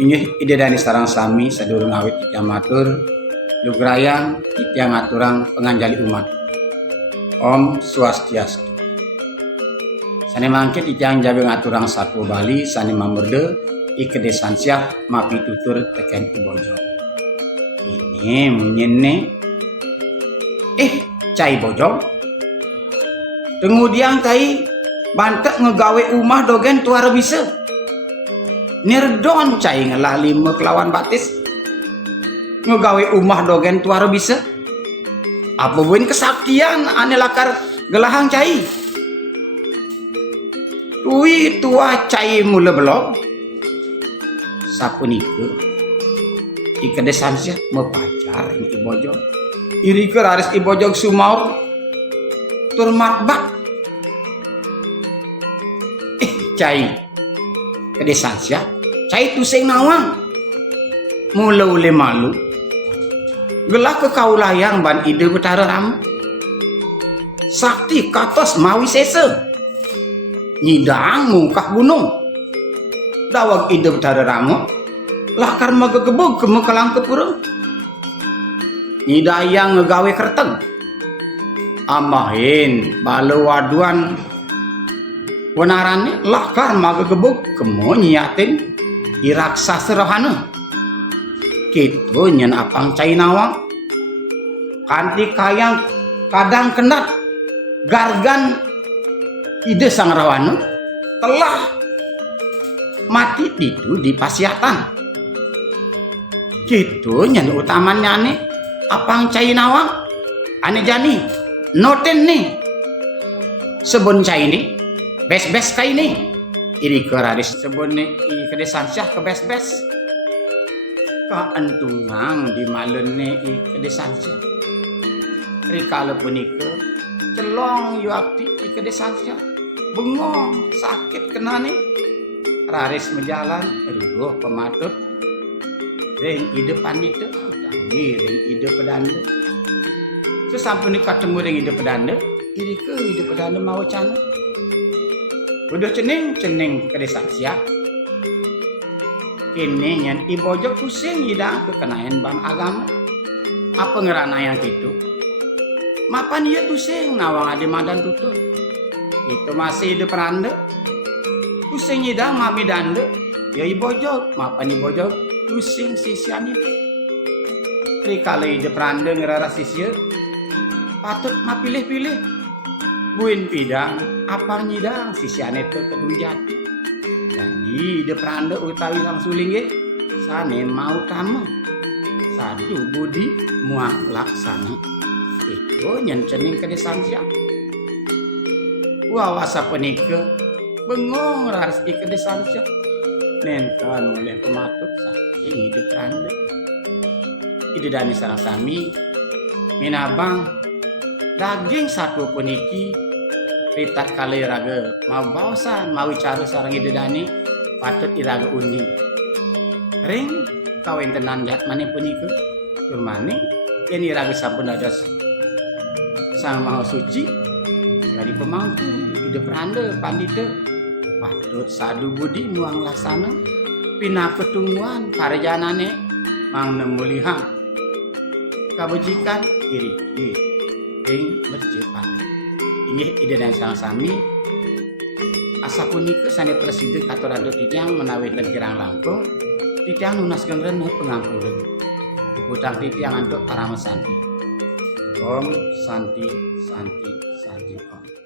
Inggih ide dani sarang sami sadurung awit titiang matur lugrayang titiang aturang penganjali umat. Om Swastiastu. Sane mangke titiang jaga ngaturang sapu Bali sane mamerde ikedesan siap mapi tutur teken ibojo. Ini menyene cai bojo. Kemudian cai bantek ngegawe umah dogen tuara bisa. Nirdon cai ngelah lima kelawan batis ngegawe umah dogen tuara bisa. Apa buin kesaktian ane lakar gelahang cai. Tui tua cai mula belum. Sapunika ikedesan sia mepacar ini ibojo. Iri ke raris ibojo sumaur tur matbak. Cai kedesan sia cai tusing nawang mula ule malu gelah ke kaulayang ban ide betara ramu sakti katos mawi sese nyidang mungkah gunung dawag ide betara ramu lakar magagebog kemekalang kepura nyidayang ngegawe kerteng amahin balo waduan wenarane lakar magagebog kemo nyiatin iraksa serahana gitu nyen apang cai nawang kanti kayang kadang kenat gargan ide sang rawana telah mati itu di pasiatan gitu nyen utamanya ane apang cai nawang ane jani noten nih sebon cai nih bes-bes kaya ini iri keraris sebonnya i kedesan syah ke bes-bes kaentungang di malene i kedesan syah rikala punika celong yuakti i kedesan syah bengong sakit kena nih raris menjalan ruh pematut ring ide panita kami ring ide pedanda sesampun ketemu ring ide pedanda iri ke ide pedanda mau cana udah cening kedesan siap kini nyan ibojo pusing hidang kekenayan ban agama apa ngerana yang gitu mapan iya pusing nawang ade madan tutur itu masih ide peranda pusing hidang mami danda ya ibojo mapan ibojo pusing sisian itu rikala ide peranda ngerara sisir patut ma pilih-pilih buin pidang apa nyidang sisiane itu kedung jati jadi de peranda utawi sang suling sane mau tamu sadu budi muang laksana itu nyencening kedesan siap wawasa penika bengong raris di kedesan siap nenten oleh pematut saking ide peranda ide dani sarang sami minabang daging satu puniki ritat kali raga mau bawasan mau cara sarang ide dani patut iraga uning ring kawin tenan jat mani punika tur mani ini raga sampun ada sang mau suci dari pemangku ide peranda pandita patut sadu budi muang laksana pina ketungguan parejanane mang nemulihang kabajikan iri ring berjepan ini ide dan sang sami asa punika sane presiden katurado titiang menawi kirang langkung titiang lunas gengren pengangkuran hutang titiang antuk para mesanti om santi santi santi om.